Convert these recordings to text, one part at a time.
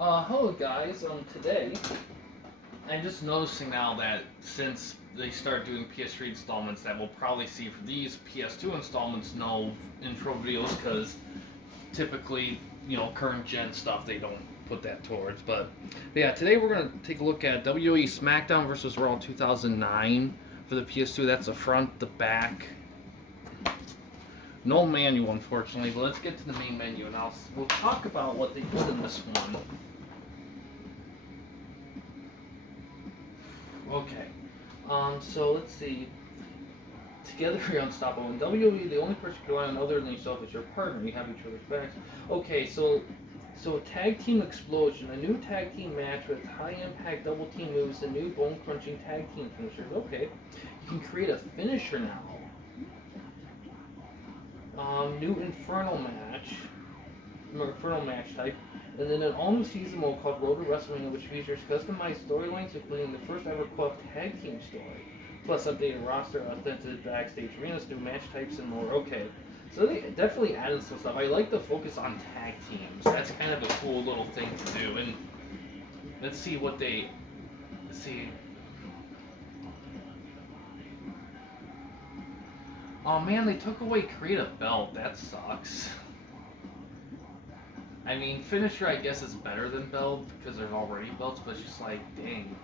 Hello guys. Today I'm just noticing now that since they start doing PS3 installments, that we'll probably see for these PS2 installments no intro videos because typically, current gen stuff they don't put that towards. But yeah, today we're gonna take a look at WWE SmackDown versus Raw 2009 for the PS2. That's the front, the back. No manual, unfortunately, but let's get to the main menu and we'll talk about what they did in this one. Okay, so let's see. Together you're unstoppable. In WWE, the only person you can rely on other than yourself is your partner. You have each other's backs. Okay, so tag team explosion, a new tag team match with high impact double team moves, and new bone crunching tag team finishers. Okay, you can create a finisher now. New Inferno match type, and then an all-new season mode called Road to WrestleMania, which features customized storylines, including the first ever co-op tag team story, plus updated roster, authentic backstage arenas, new match types, and more. Okay, so they definitely added some stuff. I like the focus on tag teams. That's kind of a cool little thing to do. And let's see what they see. Oh man, they took away create a belt. That sucks. I mean, finisher I guess is better than belt because there's already belts, but it's just like, dang.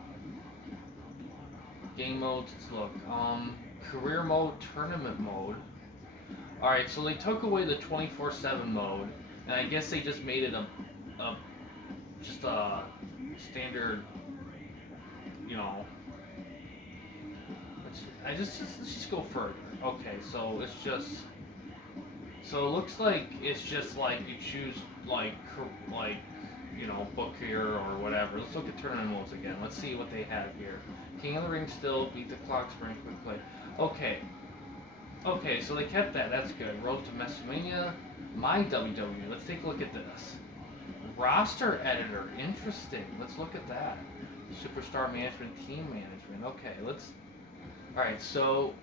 Game modes, let's look. Career mode, tournament mode. Alright, so they took away the 24/7 mode, and I guess they just made it just a standard, let's just go further. Okay, so it looks like it's just like you choose book here or whatever. Let's look at tournament modes again. Let's see what they have here. King of the Ring still, beat the clock, spring quick play. Okay, so they kept that. That's good. Road to WrestleMania, my WWE. Let's take a look at this. Roster editor, interesting. Let's look at that. Superstar management, team management. Okay, alright, so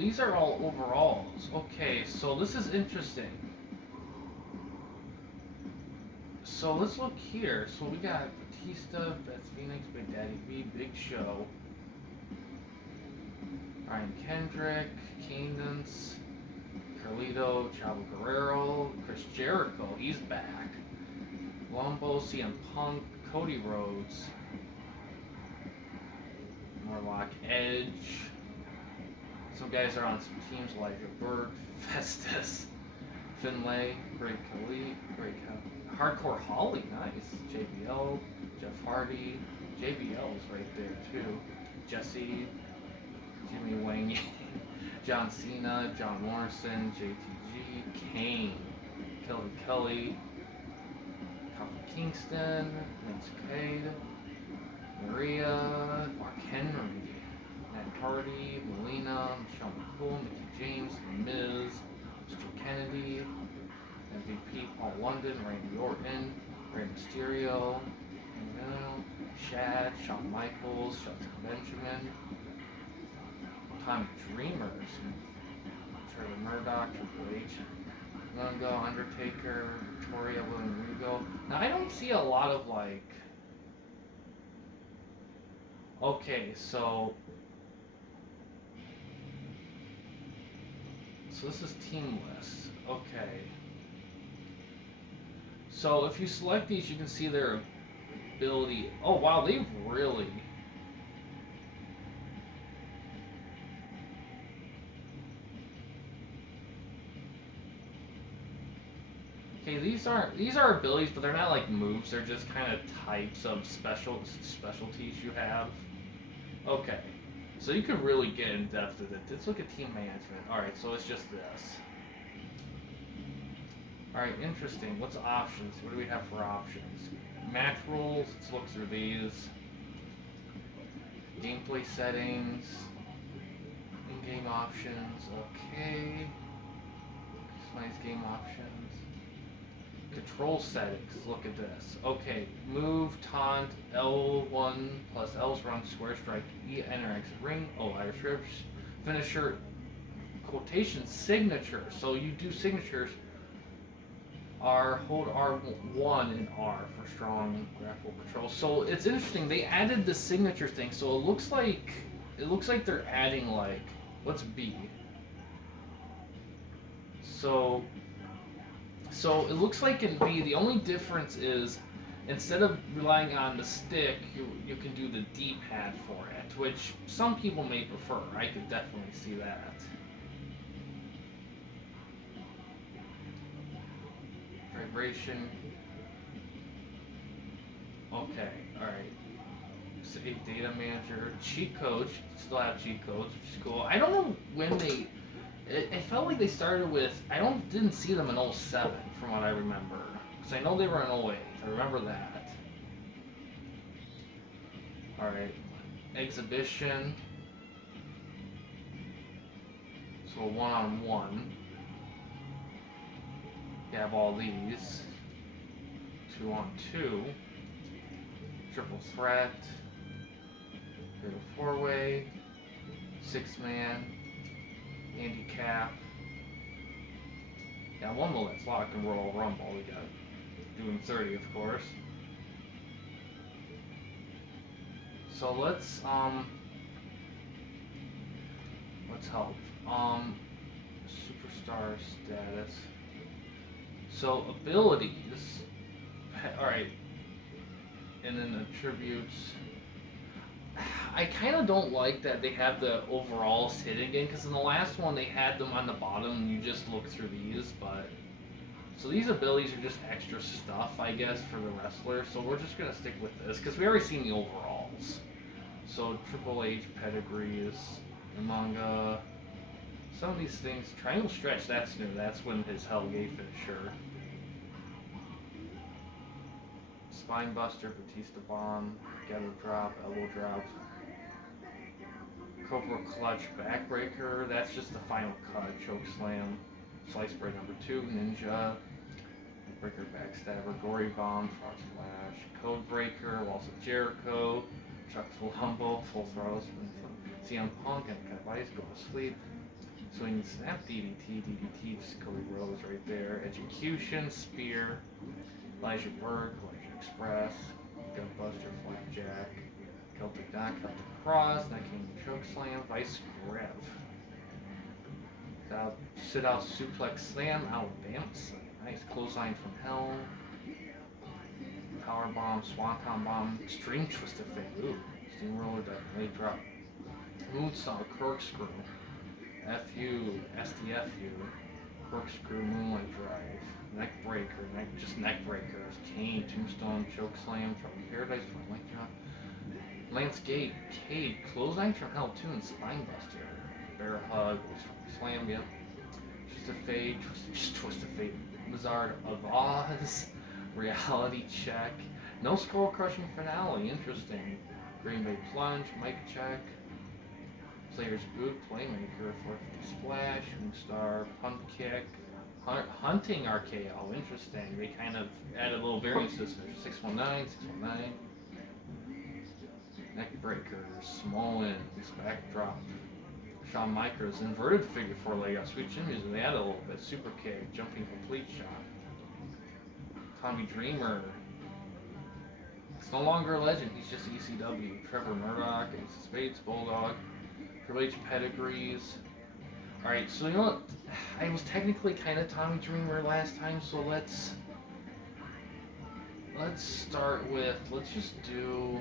these are all overalls. Okay, so this is interesting. So let's look here. So we got Batista, Beth Phoenix, Big Daddy V, Big Show, Ryan Kendrick, Cadence, Carlito, Chavo Guerrero, Chris Jericho, he's back. Lumbo, CM Punk, Cody Rhodes, Morlock, Edge. Some guys are on some teams like Berg, Festus, Finlay, Great Khali, Hardcore Holly, nice. JBL, Jeff Hardy, JBL's right there too. Jesse, Jimmy Wang, John Cena, John Morrison, JTG, Kane, Kelly, Kofi Kingston, Vince Cade, Maria, Mark Henry, Matt Hardy, Melina, Michelle McCool, Mickey James, The Miz, Mr. Kennedy, MVP Paul London, Randy Orton, Rey Mysterio, Shad, Shawn Michaels, Shelton Benjamin, Tommy Dreamers, Charlie Murdoch, Triple H, Lungo, Undertaker, Victoria, William Regal. Now I don't see a lot of okay, so this is team list. Okay. So if you select these, you can see their ability. Oh wow, they really. Okay, these are abilities, but they're not like moves. They're just kind of types of specialties you have. Okay. So you could really get in depth with it. Let's look at team management. Alright, so it's just this. Alright, interesting. What's options? What do we have for options? Match rules. Let's look through these. Gameplay settings. In-game options. Okay. Customize game options. Control settings. Look at this. Okay. Move, taunt, L1 plus L's run, square strike, E enter exit ring. Oh, Irish rips. Finisher. quotation signatures. So you do signatures. Hold R1 and R for strong grapple control. So it's interesting. They added the signature thing. So it looks like they're adding like what's B. So it looks like in B the only difference is instead of relying on the stick, you can do the D-pad for it, which some people may prefer. I could definitely see that. Vibration. Okay, alright. Save data manager. Cheat codes. Still have cheat codes, which is cool. I don't know when they... It felt like they started with... didn't see them in 07, from what I remember. Because I know they were in 08. I remember that. Alright. Exhibition. So one-on-one. You have all these. 2-on-2. Triple threat. Fatal 4-way. 6-man. Handicap. Yeah, one more that's lock and roll rumble. We got doing 30, of course. So let's help. Superstar status. So abilities. Alright. And then attributes. I kind of don't like that they have the overalls hidden again, because in the last one they had them on the bottom and you just look through these, but... So these abilities are just extra stuff, I guess, for the wrestler, so we're just going to stick with this, because we already seen the overalls. So Triple H pedigrees, manga, some of these things. Triangle stretch, that's new, that's when his Hellgate finisher. Spine Buster, Batista Bomb, Ghetto Drop, Elbow Drop, Cobra Clutch, Backbreaker, that's just the final cut, Choke Slam, Slice Break number 2, Ninja, Breaker Backstabber, Gory Bomb, Frog Splash, Code Breaker, Walls of Jericho, Chuck Humble, Full Throttle, CM Punk, and Cut Vice, Go to Sleep, Swing Snap, DDT, just Cody Rhodes right there, Execution, Spear, Elijah Burke, Express, Gutbuster, Flapjack, Celtic Knock, Celtic Cross, Night King Choke Slam, Vice Grab. Sit out Suplex Slam, Alabama Slam. Nice Clothesline from Hell. Power Bomb, Swanton Bomb, Extreme Twist of Fate. Ooh, Steamroller, Definitely Drop. Moonsault, Corkscrew. FU, STFU. Corkscrew, Moonlight Drive. Neck Breaker, Neck Breakers, Kane, Tombstone, Choke Slam, Trouble Paradise, Light Drop, Lance Gate, Cade, Clothesline from Hell 2, and Spine Buster, Bear Hug, Slam, yep, Twist of Fate, Twist of Fate, Wizard of Oz, Reality Check, No Skull Crushing Finale, interesting, Green Bay Plunge, Mic Check, Player's Boot, Playmaker, 450 Splash, Moonstar, Punt Kick, Hunting RKO, interesting. They kind of added a little variance to this. 619, 619. Neck Breakers, Small Ends, Backdrop. Shawn Michaels, Inverted Figure 4 leg out, Sweet Chin Music. They added a little bit. Super Kick, Jumping Complete Shot. Tommy Dreamer. It's no longer a legend, he's just ECW. Trevor Murdoch, Ace of Spades, Bulldog. Triple H pedigrees. Alright, so you know what? I was technically kind of Tommy Dreamer last time, so let's start with, let's just do...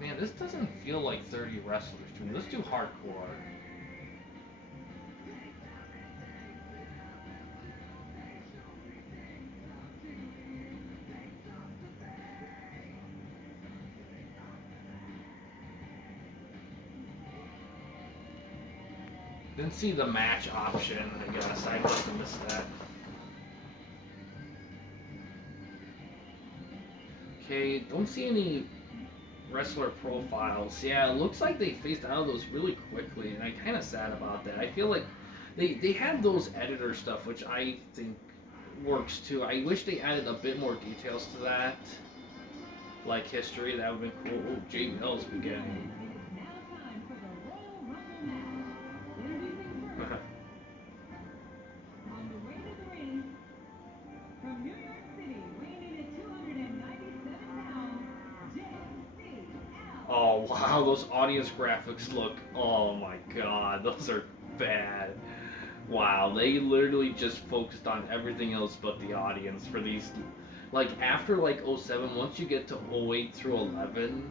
Man, this doesn't feel like 30 wrestlers to me. Let's do hardcore. Didn't see the match option, I guess. I must have missed that. Okay, don't see any wrestler profiles. Yeah, it looks like they phased out of those really quickly, and I'm kind of sad about that. I feel like they had those editor stuff, which I think works too. I wish they added a bit more details to that, like history. That would have been cool. Oh, JBL's beginning. Oh wow, those audience graphics look. Oh my god, those are bad. Wow, they literally just focused on everything else but the audience for these. Like after like '07, once you get to '08 through 11,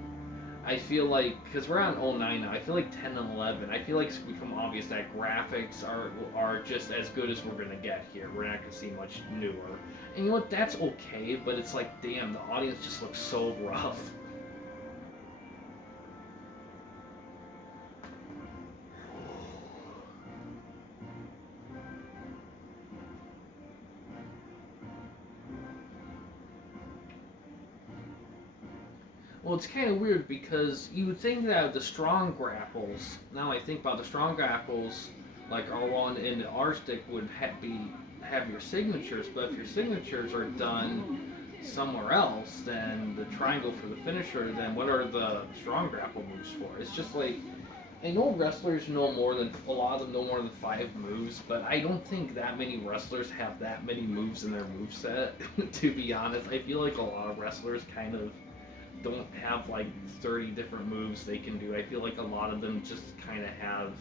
I feel like because we're on '09 now, I feel like 10 and 11. I feel like it's become obvious that graphics are just as good as we're gonna get here. We're not gonna see much newer, and you know what? That's okay, but it's like, damn, the audience just looks so rough. Well, it's kind of weird because you would think that the strong grapples. Now I think about the strong grapples, like R1 and the R stick would have your signatures, but if your signatures are done somewhere else than the triangle for the finisher, then what are the strong grapple moves for? It's just like I know wrestlers know more than a lot of them know more than 5 moves, but I don't think that many wrestlers have that many moves in their moveset. To be honest, I feel like a lot of wrestlers kind of don't have like 30 different moves they can do. I feel like a lot of them just kind of have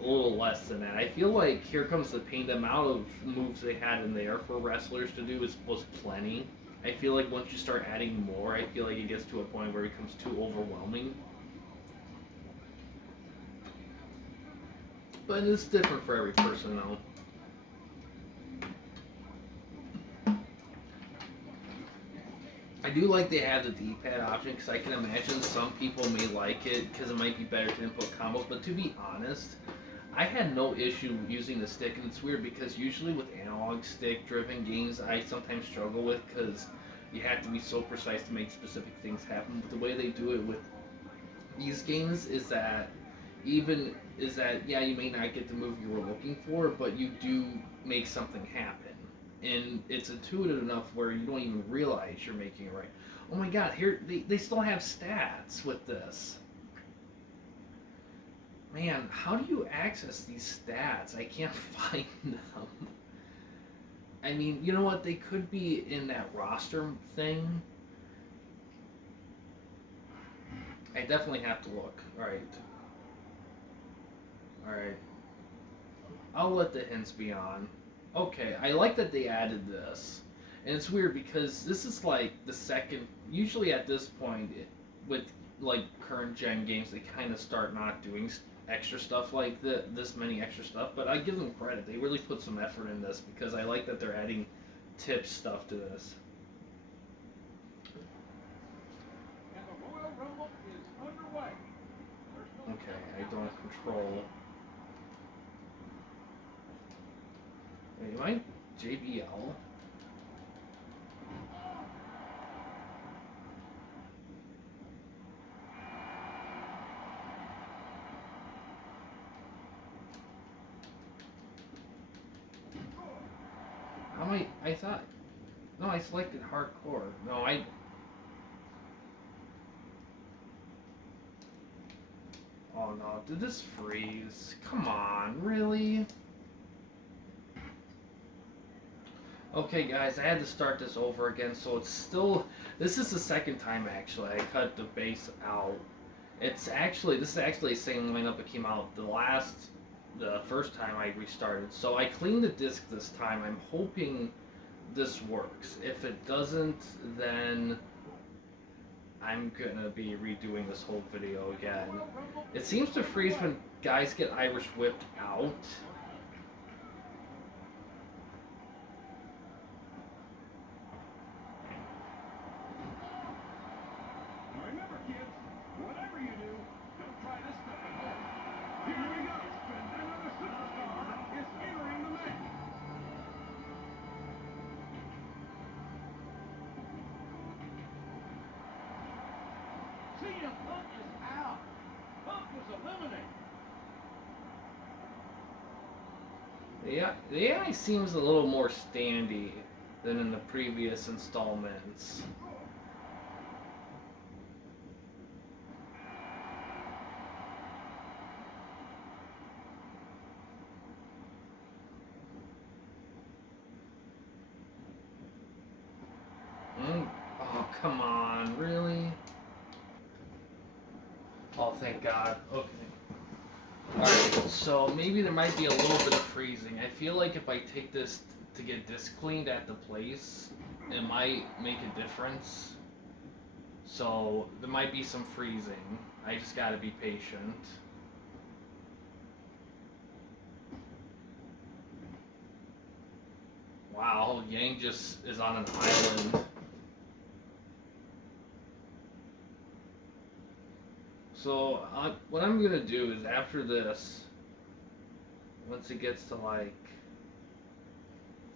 a little less than that. I feel like Here Comes the Pain, the amount of moves they had in there for wrestlers to do was plenty. I feel like once you start adding more, I feel like it gets to a point where it becomes too overwhelming. But it's different for every person though. I do like they have the D-pad option because I can imagine some people may like it because it might be better to input combos. But to be honest, I had no issue using the stick, and it's weird because usually with analog stick-driven games, I sometimes struggle with because you have to be so precise to make specific things happen. But the way they do it with these games yeah, you may not get the move you were looking for, but you do make something happen. And it's intuitive enough where you don't even realize you're making it right. Oh my god, here they still have stats with this. Man, how do you access these stats? I can't find them. I mean, you know what? They could be in that roster thing. I definitely have to look. Alright. Alright. I'll let the hints be on. Okay, I like that they added this. And it's weird because this is like the second. Usually at this point, with like current gen games, they kind of start not doing extra stuff like this many extra stuff. But I give them credit; they really put some effort in this because I like that they're adding tip stuff to this. Okay, I don't control. Wait, am I JBL? How am I thought. No, I selected hardcore. No, I. Oh no, did this freeze? Come on, really? Okay guys, I had to start this over again, so it's still, this is the second time actually I cut the bass out. This is actually the same lineup that came out the first time I restarted. So I cleaned the disc this time. I'm hoping this works. If it doesn't, then I'm gonna be redoing this whole video again. It seems to freeze when guys get Irish whipped out. The AI seems a little more standy than in the previous installments. Oh, come on, really? Oh, thank God. Okay. Alright, so maybe there might be a little bit of freezing. I feel like if I take this to get this cleaned at the place, it might make a difference. So there might be some freezing. I just gotta be patient. Wow, Yang just is on an island. So what I'm gonna do is after this, once it gets to like,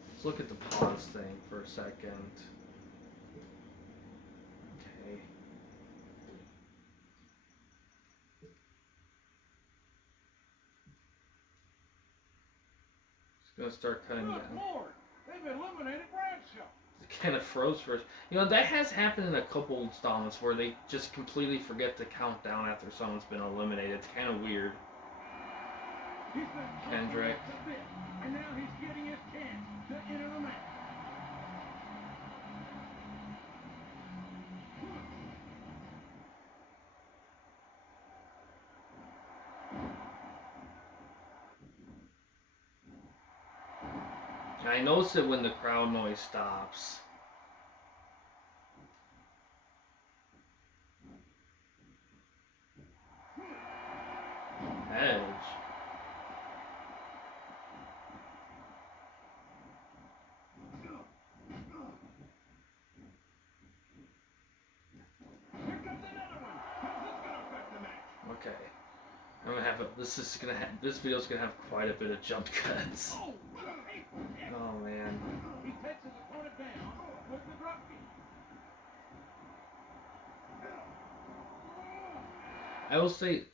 let's look at the pause thing for a second. Okay. Just gonna start cutting down. Lord, they've eliminated Bradshaw. It kind of froze first. You know, that has happened in a couple installments where they just completely forget to count down after someone's been eliminated. It's kind of weird. Kendrick. And now he's getting his chance to enter the match. I notice it when the crowd noise stops. Edge. Okay. I'm gonna have a, this video's gonna have quite a bit of jump cuts. Oh man. He takes his opponent down with the drop kick. I will say,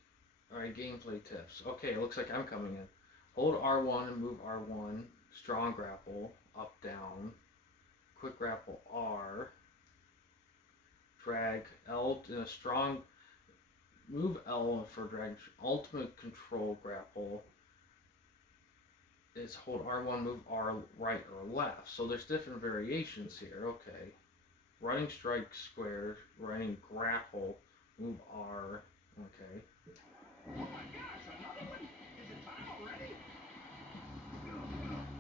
alright, gameplay tips. Okay, it looks like I'm coming in. Hold R1 and move R1. Strong grapple, up, down. Quick grapple R. Drag L in a strong, move L for drag. Ultimate control grapple is hold R1, move R right or left. So there's different variations here. Okay. Running strike square, running grapple, move R. Okay. Oh my gosh, another one? Is it time already?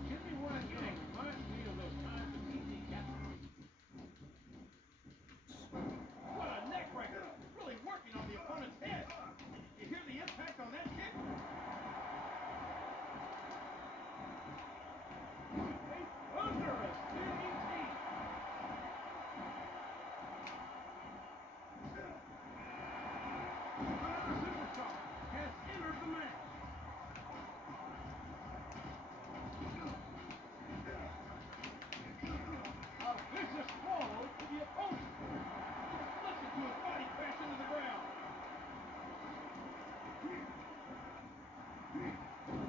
Give me one thing. Reminds me of those times in easy captain. What a neck breaker. Really working on the opponent's head. You hear the impact on that kick? Under a spinning team. Another superstar has entered the match. A vicious blow to the opponent. Listen to his body crash into the ground.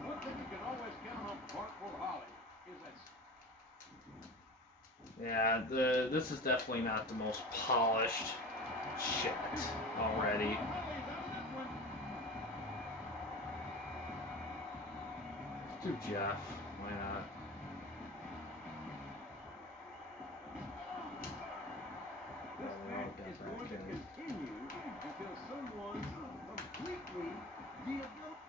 One thing you can always count on Hardcore Holly is that. Yeah, this is definitely not the most polished shit already. Let's do Jeff. Why not? This match is going to continue until someone completely demotes.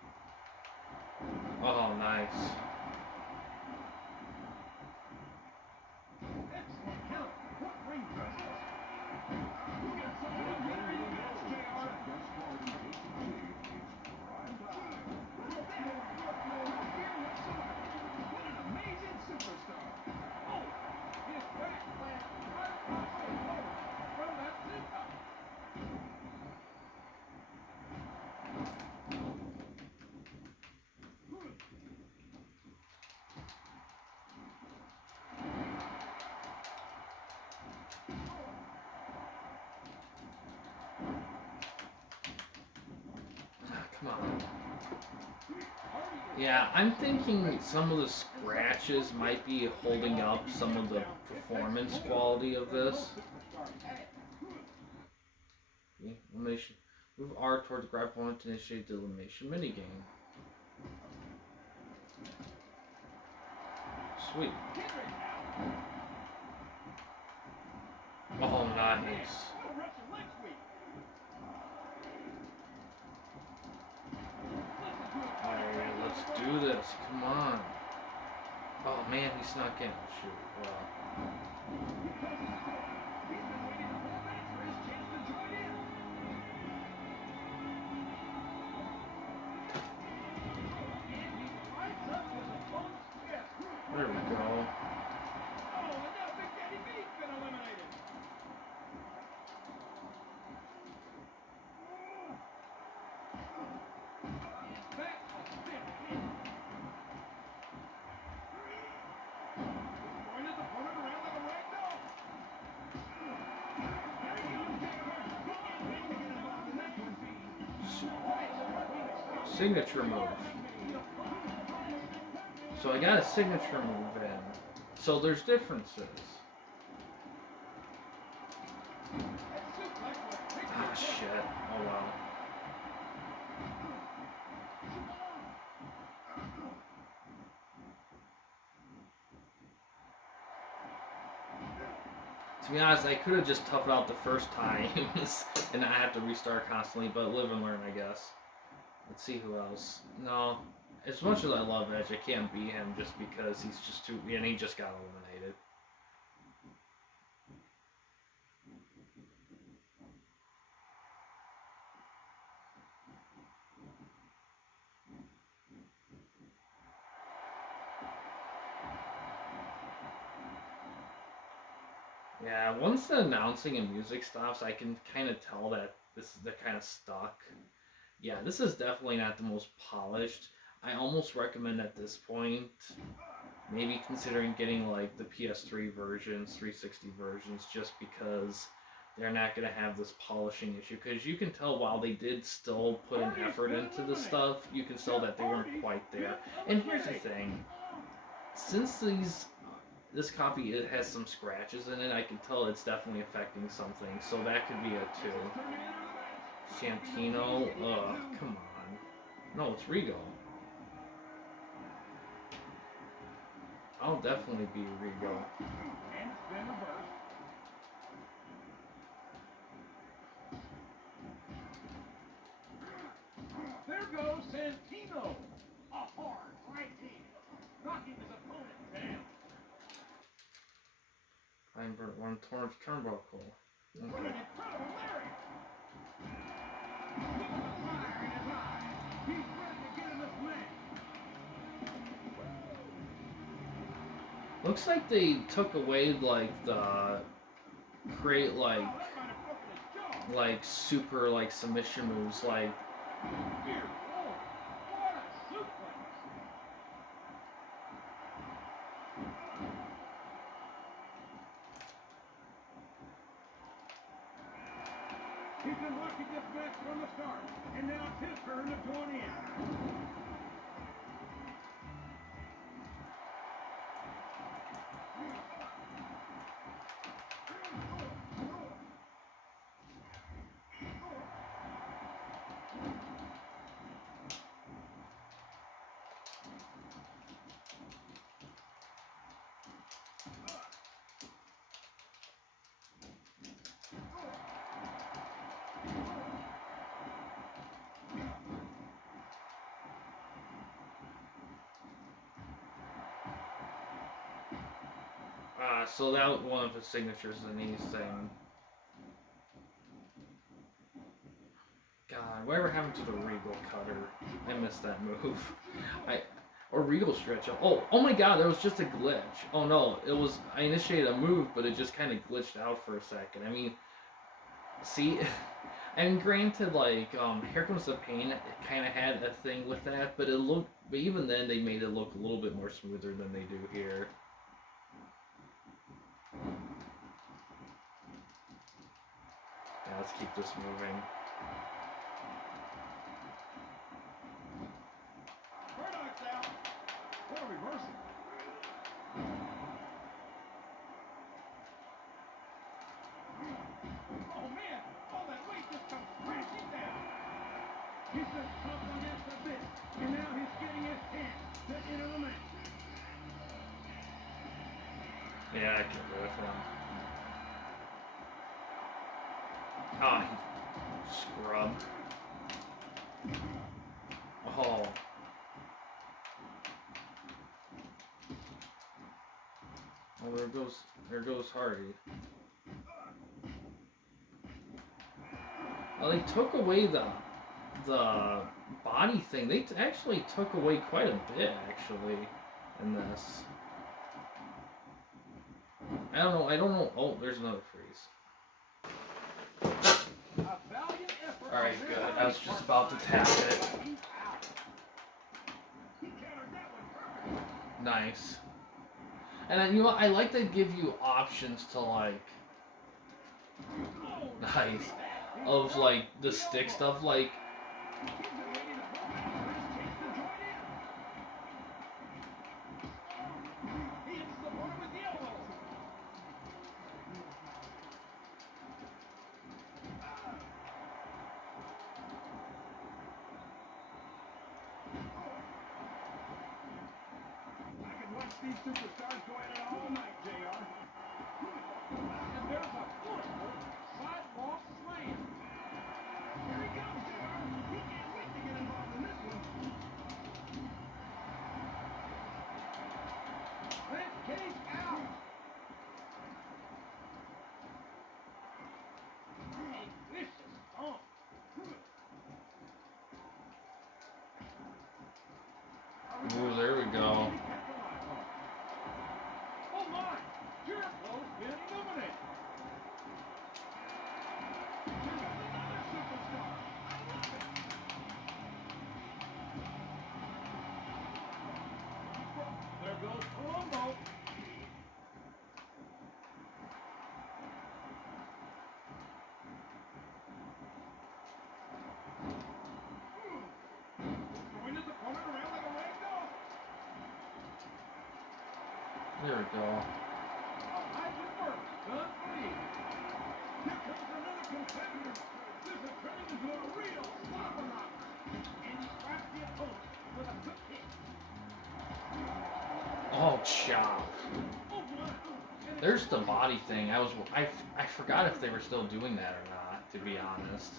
Oh, nice. Excellent count. What ring justice? We got someone very match, JR. What an amazing superstar. Oh, his back lands right across the floor from that sit-up. Come on. Yeah, I'm thinking some of the scratches might be holding up some of the performance quality of this. Okay, elimination. Move R towards grab opponent to initiate the elimination minigame. Sweet. Oh, nice. do this. Come on. Oh man, he snuck in. Shoot. Well. There we go. Signature move. So I got a signature move in. So there's differences. Ah, shit. Oh well. To be honest, I could have just toughed out the first times and not have to restart constantly, but live and learn, I guess. Let's see who else. No, as much as I love Edge, I can't beat him just because he's just too... And he just got eliminated. Yeah, once the announcing and music stops, I can kind of tell that they're kind of stuck. Yeah, this is definitely not the most polished. I almost recommend at this point, maybe considering getting like the PS3 versions, 360 versions, just because they're not going to have this polishing issue. Because you can tell while they did still put an effort into the stuff, you can tell that they weren't quite there. And here's the thing, since this copy it has some scratches in it, I can tell it's definitely affecting something. So that could be it too. Santino, ugh, come on. No, it's Rigo. I'll definitely be Rigo. There goes Santino. A hard right hand, knocking his opponent down. I'm one towards turnbuckle. What an incredible Larry! He's ready to get in this match. Looks like they took away like the create like super like submission moves like. Dear Lord, what a suplex! He's been watching this match from the start, and now it's his turn to join in. So that one of his signatures is the knee thing. God, whatever happened to the Regal cutter? I missed that move. Or Regal stretch. Oh my God, there was just a glitch. Oh no, it was, I initiated a move, but it just kind of glitched out for a second. I mean, see, and granted, like, Here Comes the Pain, it kind of had a thing with that, but even then they made it look a little bit more smoother than they do here. Yeah, let's keep this moving. Paradox out. What a reversal. Oh man, all that weight just comes crashing down. He's just tough against the bit, and now he's getting his chance to enter the match. Yeah, I can go with him. Ah, he scrub. Oh. Oh, there goes Hardy. Well, they took away the body thing. They actually took away quite a bit, actually, in this. I don't know. Oh, there's another freeze. Alright, good. I was just about to tap it. Nice. And then, you know, I like to give you options to, like... Nice. Of, like, the stick stuff, like... These superstars go at it all night, JR. And there's a forceful sidewalk slam. Here he comes, JR. He can't wait to get involved in this one. That case out. A vicious stomp. Ooh, there we go. Oh my! Jericho's been eliminated. Here comes another superstar. I love it. There goes Colombo. Going to the corner around like a rag doll. There we go. Elijah Burke, done for you. Here comes another competitor. This is turning into a real slobber knocker. And he traps the opponent with a quick hit. Oh, chop. Oh, my. There's the body thing. I forgot if they were still doing that or not, to be honest.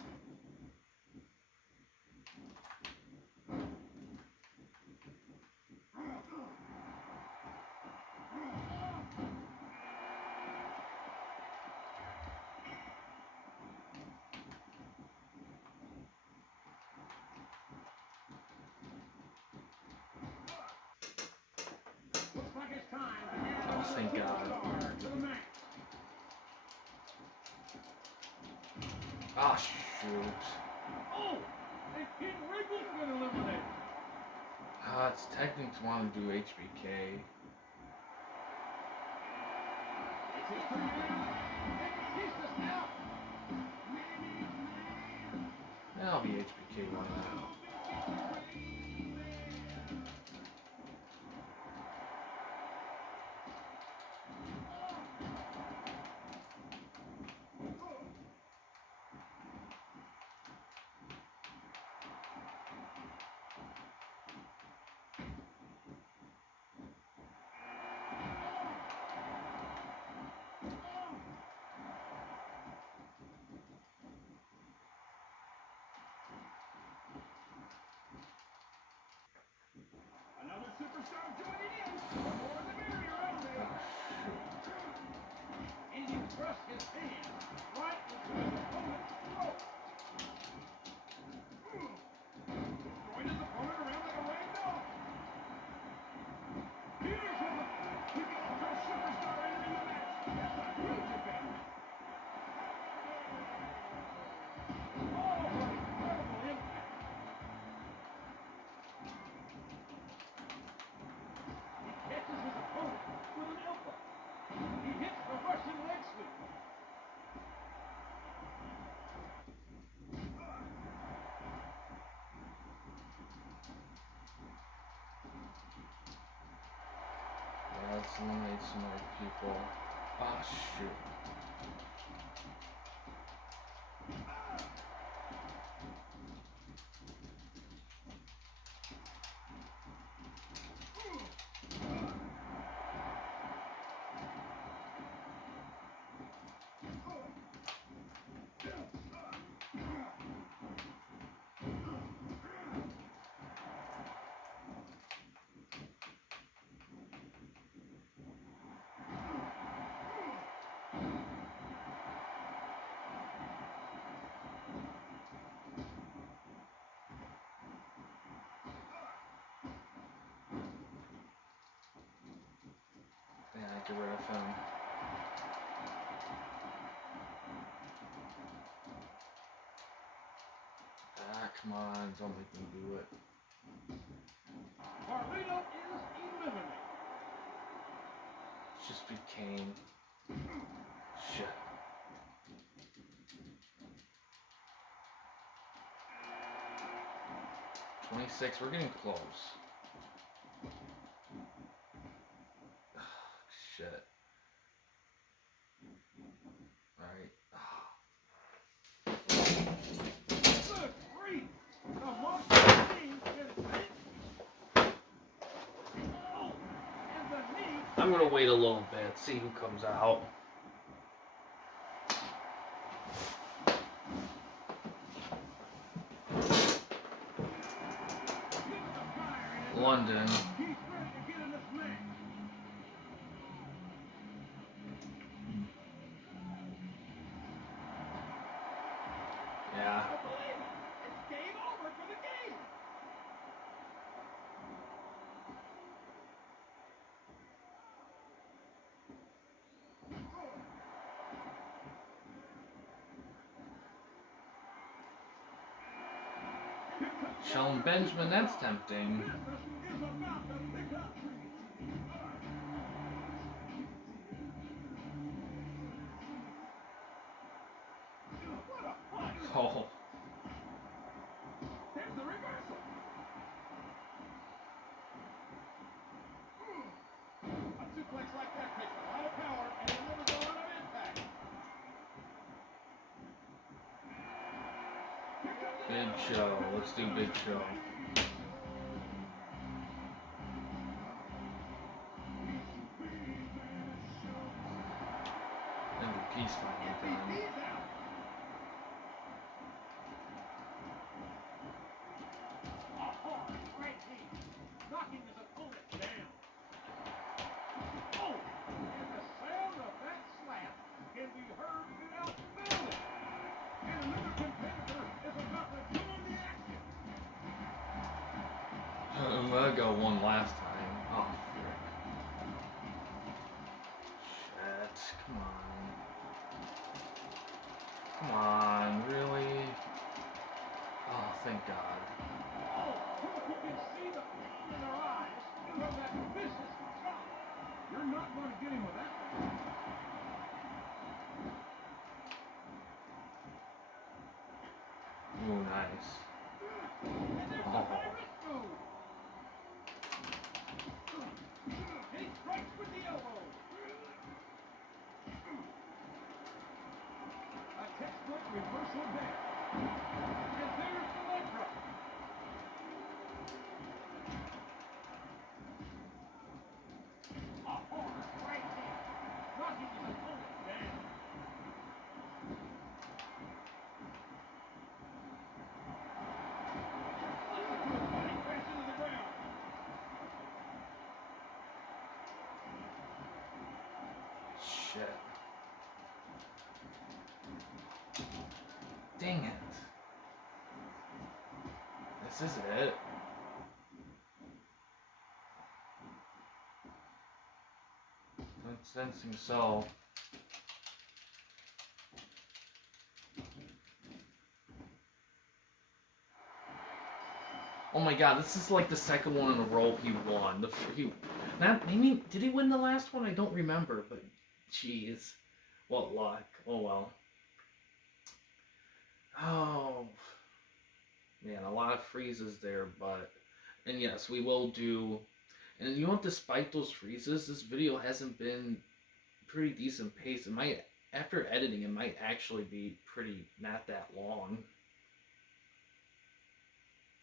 Looks like it's time to add Oh, thank God. superstar to the match. Ah, shoot. Oh, and King Regal's been eliminated. It's technically to want to do HBK. It's his turn now. And Batista out. That'll be HBK one now. Another superstar joining in. The more the merrier out there. And he thrust his hand right into his opponent's throat. Going his opponent around like a rag doll. Here's him. He got the first superstar entering the match. That's a huge event. Oh, what incredible impact. He catches his opponent with an elbow. He hits the Russian leg sweep. Yeah, let's eliminate some more people. Ah, shoot. get rid of him. Ah, come on, don't make me do it. Carlito is eliminated. Just be Kane. Shit. $26, we're getting close. Shit. Alright. Good grief. The monster team is big. Oh, and the knee. I'm gonna wait a little bit, see who comes out. London. He's ready to get in this match. Yeah. I believe it. It's game over for the game. Shelton Benjamin, that's tempting. Business is about to pick up. What a fight. Oh. There's the reversal. A suplex like that takes a lot of power and delivers a lot of impact. Here comes the Big Show. Let's do Big Show. MVP's finally done. MVP's out. A hard right knee, knocking his opponent down. Oh, and the sound of that slap can be heard throughout the building. And another competitor is about to join the action. Umaga won last time. Oh, frick. Shit. Come on. Come on, really? Oh, thank God. Oh, you can see the pain in their eyes from that vicious shot. You're not going to get him with that one. Ooh, nice. And there's the Oh. high-risk move. He strikes with the elbow. A textbook reversal there. And there's the leg drop. A hard right hand, knocking his opponent down. Listen to his body crash into the ground. Shit. Dang it. This is it. I'm sensing so. Oh my God, this is like the second one in a row he won. Maybe did he win the last one? I don't remember, but jeez, what luck. Oh well. Oh man, a lot of freezes there, and yes, we will do. And you know what? Despite those freezes, this video hasn't been pretty decent pace. It might, after editing, it might actually be pretty not that long.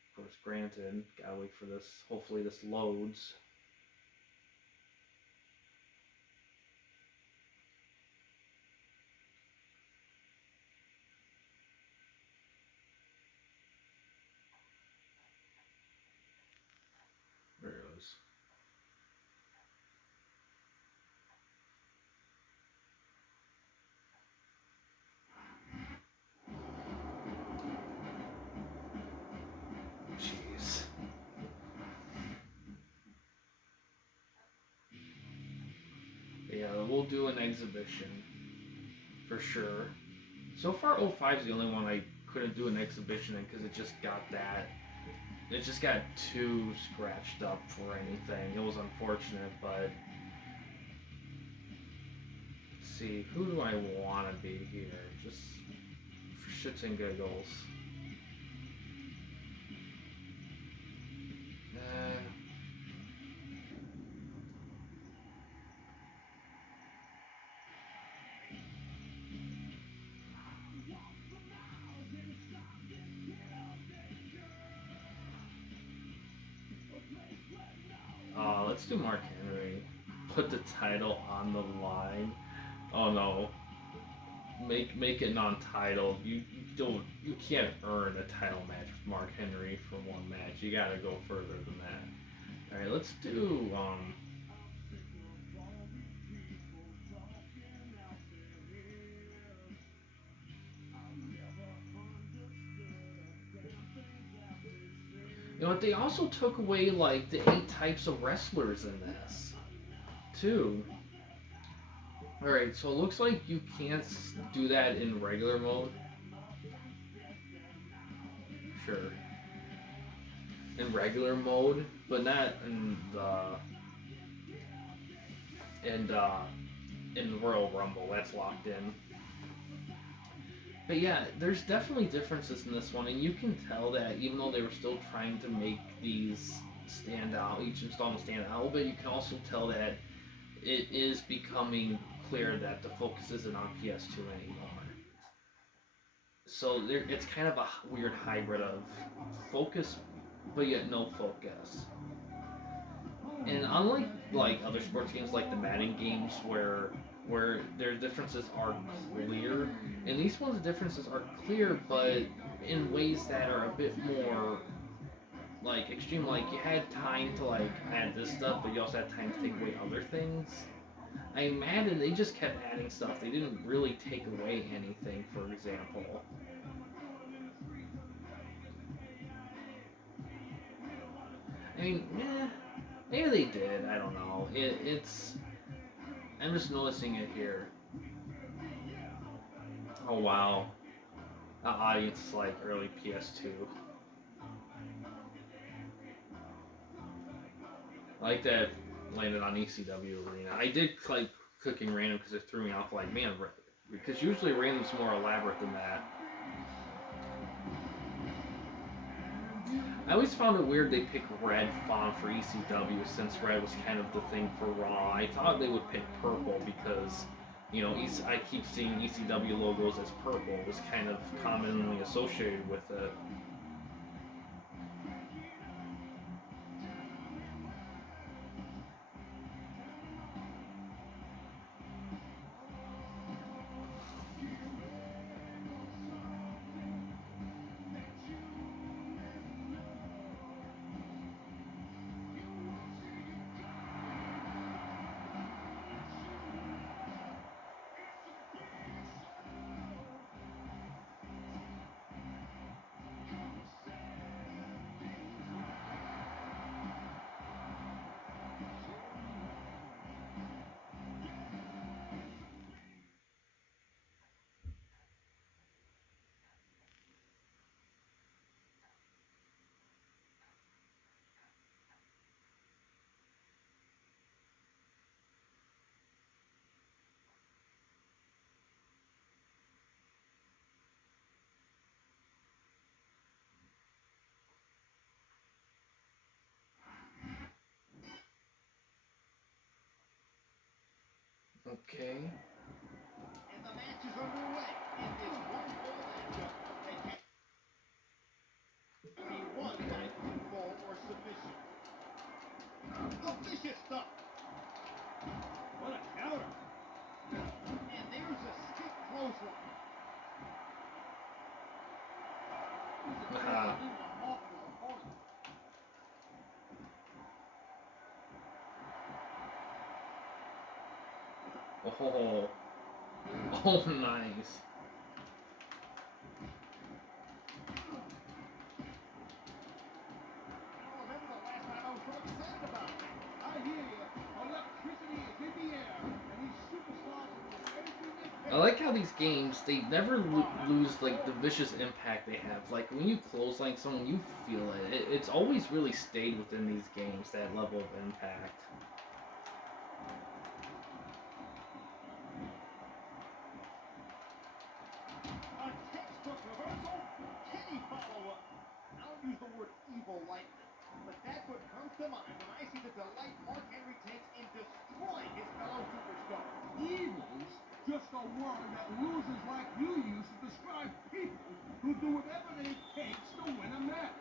Of course, granted, gotta wait for this. Hopefully, this loads. There it goes. Jeez. do an exhibition for sure. So far, 05 is the only one I couldn't do an exhibition in because it just got too scratched up for anything. It was unfortunate, but let's see, who do I want to be here? Just for shits and giggles. Let's do Mark Henry. Put the title on the line. Oh no. Make it non-title. You can't earn a title match with Mark Henry for one match. You gotta go further than that. Alright, let's do you know what, they also took away like the 8 types of wrestlers in this too. Alright, so it looks like you can't do that in regular mode. Sure. In regular mode, but not in in Royal Rumble. That's locked in. But yeah, there's definitely differences in this one, and you can tell that even though they were still trying to make these stand out, each installment stand out a little bit, you can also tell that it is becoming clear that the focus isn't on PS2 anymore. So it's kind of a weird hybrid of focus, but yet no focus. And unlike like other sports games like the Madden games where their differences are clear, in these ones the differences are clear, but in ways that are a bit more like extreme. Like you had time to like add this stuff, but you also had time to take away other things. I Madden, they just kept adding stuff. They didn't really take away anything, for example. I mean, maybe they did. I don't know. It's. I'm just noticing it here. Oh wow, the audience is like early PS2. I like that landed on ECW Arena. I did like clicking random because it threw me off. Like man, because usually random's more elaborate than that. I always found it weird they picked red font for ECW since red was kind of the thing for Raw. I thought they would pick purple because, you know, I keep seeing ECW logos as purple. It was kind of commonly associated with it. Okay. And the match is underway in this one-fall matchup. It can be one by fall or submission. Oh, vicious stuff. What a counter. And there's a stiff clothesline. Oh, oh, nice. Remember the last time I was so excited about it? I hear you. Electricity is in the air, and these superstars I like how these games, they never lose like the vicious impact they have. Like when you clothesline someone, you feel it. It's always really stayed within these games, that level of impact. A textbook reversal. Can he follow up? I don't use the word evil lightly, but that's what comes to mind when I see the delight Mark Henry takes in destroying his fellow superstar. Evil's just a word that losers like you use to describe people who do whatever it takes to win a match.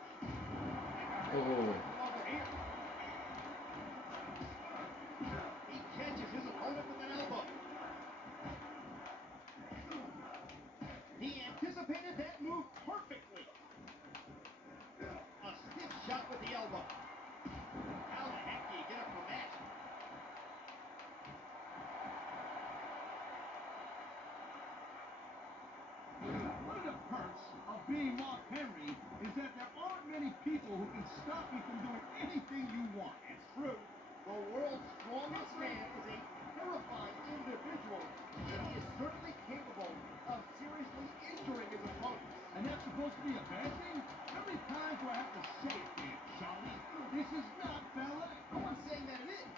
Oh. Over here. He catches his opponent with an elbow. He anticipated that move perfectly. A stiff shot with the elbow. How the heck do you get up from that? One of the perks of being Mark Henry is that there aren't many people who can stop you from doing anything you want. It's true. The world's strongest man is a terrifying individual, and he is certainly capable of seriously injuring his opponents. And that's supposed to be a bad thing? How many times do I have to say it to you, Charlie? This is not ballet. No one's saying that it is.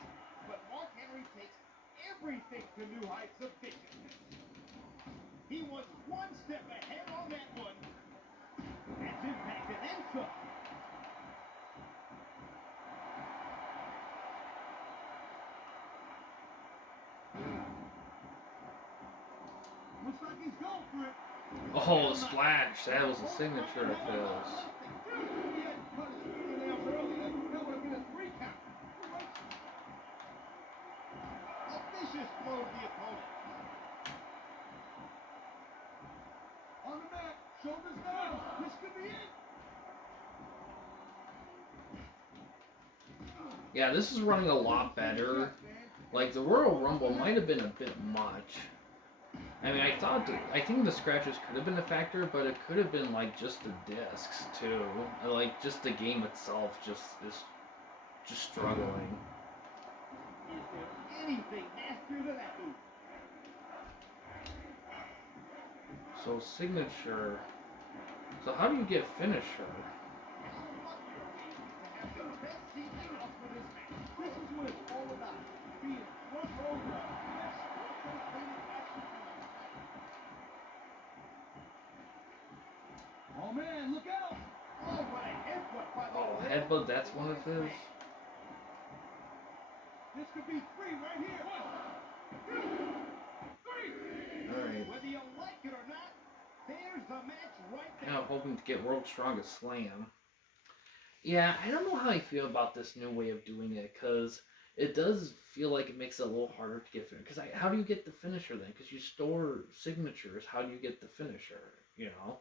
But Mark Henry takes everything to new heights of viciousness. He was one step ahead on that one. That's impact and then some. Looks like he's going for it. Oh, splash! That was a signature of his. He had cut his fingernails earlier. That would have been a 3 count. A vicious blow to the opponent. On the mat, shoulders down. This could be it. Yeah, this is running a lot better. Like the Royal Rumble might have been a bit much. I mean, I think the scratches could have been a factor, but it could have been like just the discs too. Like just the game itself just is just struggling. Is there anything nastier than that move? So signature. So how do you get finisher? This is what it's all about. Being front row to the best entertaining action on the planet. Oh man, look out! Oh, what a headbutt by the Oh, headbutt, that's one of his. This could be 3 right here. 1, 2, 3. Alright. Whether you like it or not, there's the match right there. Now hoping to get World's Strongest Slam. Yeah, I don't know how I feel about this new way of doing it, because it does feel like it makes it a little harder to get finisher. Because how do you get the finisher then? Because you store signatures. How do you get the finisher? You know?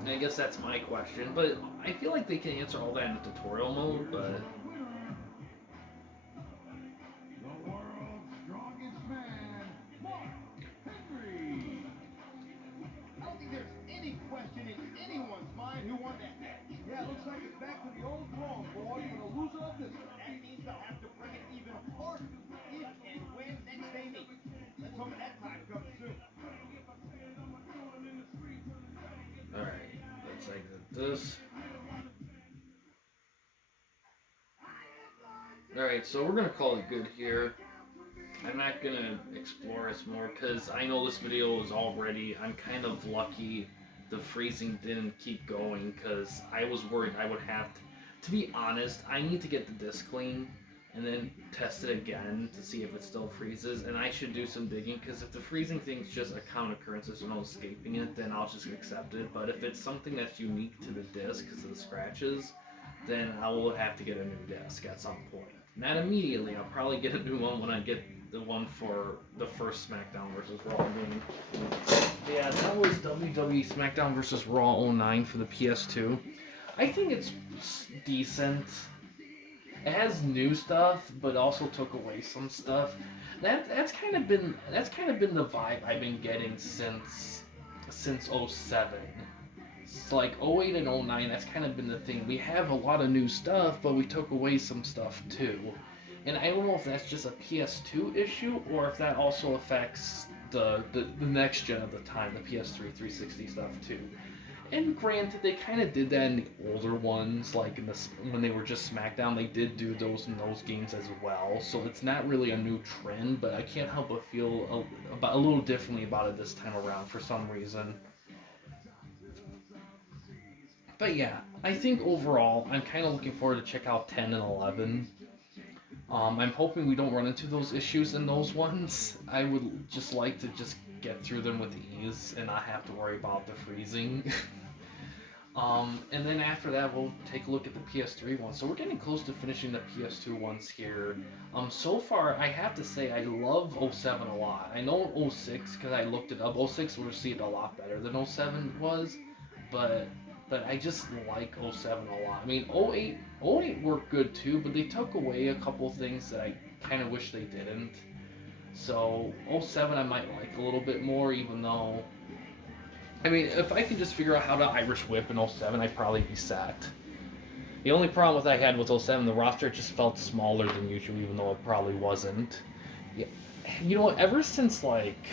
And I guess that's my question. But I feel like they can answer all that in the tutorial mode, but... The world's strongest man, Mark Henry. I don't think there's any question in anyone's mind who won that match. Yeah, looks like it's back to the old drawing board for the loser of this. That means they'll have to bring it even harder if and when next they meet. Let's hope that time comes soon. Alright, let's exit this. Alright, so we're gonna call it good here. I'm not gonna explore this more because I know this video is already. I'm kind of lucky the freezing didn't keep going because I was worried I would have to be honest, I need to get the disc clean and then test it again to see if it still freezes, and I should do some digging because if the freezing thing's just a common occurrence, there's no escaping it, then I'll just accept it. But if it's something that's unique to the disc because of the scratches, then I will have to get a new disc at some point. Not immediately, I'll probably get a new one when I get the one for the first SmackDown vs. Raw game. Yeah, that was WWE SmackDown vs. Raw 09 for the PS2. I think it's decent. It has new stuff, but also took away some stuff. That's kind of been the vibe I've been getting since 07. It's like 08 and 09, that's kind of been the thing. We have a lot of new stuff, but we took away some stuff too. And I don't know if that's just a PS2 issue or if that also affects the next gen of the time, the PS3 360 stuff too. And granted, they kind of did that in the older ones, like when they were just SmackDown, they did do those in those games as well. So it's not really a new trend, but I can't help but feel a little differently about it this time around for some reason. But yeah, I think overall, I'm kind of looking forward to check out 10 and 11. I'm hoping we don't run into those issues in those ones. I would just like to just get through them with ease and not have to worry about the freezing. And then after that, we'll take a look at the PS3 ones. So we're getting close to finishing the PS2 ones here. So far, I have to say I love 07 a lot. I know 06 because I looked it up. 06 was received a lot better than 07 was, but I just like 07 a lot. I mean, 08 worked good too, but they took away a couple things that I kind of wish they didn't. So 07 I might like a little bit more, even though, I mean, if I could just figure out how to Irish whip in 07, I'd probably be set. The only problem I had with 07, the roster just felt smaller than usual, even though it probably wasn't. Yeah. You know, ever since, like,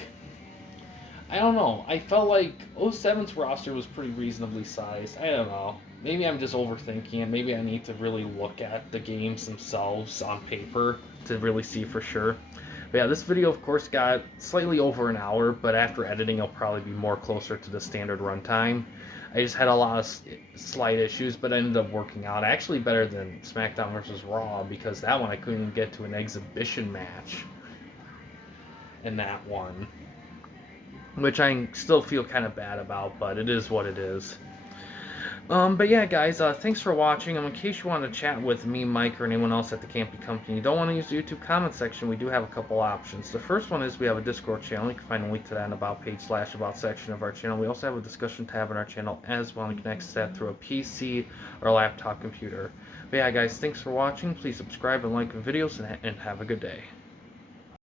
I don't know, I felt like 07's roster was pretty reasonably sized. I don't know. Maybe I'm just overthinking it. Maybe I need to really look at the games themselves on paper to really see for sure. But yeah, this video, of course, got slightly over an hour, but after editing, it'll probably be more closer to the standard runtime. I just had a lot of slight issues, but it ended up working out actually better than SmackDown vs. Raw, because that one I couldn't even get to an exhibition match in that one, which I still feel kind of bad about, but it is what it is. But yeah, guys, thanks for watching. In case you want to chat with me, Mike, or anyone else at the Campy Company, you don't want to use the YouTube comment section, we do have a couple options. The first one is we have a Discord channel. You can find a link to that in the About page / About section of our channel. We also have a discussion tab in our channel as well, and you can access that through a PC or a laptop computer. But yeah, guys, thanks for watching. Please subscribe and like the videos, and have a good day.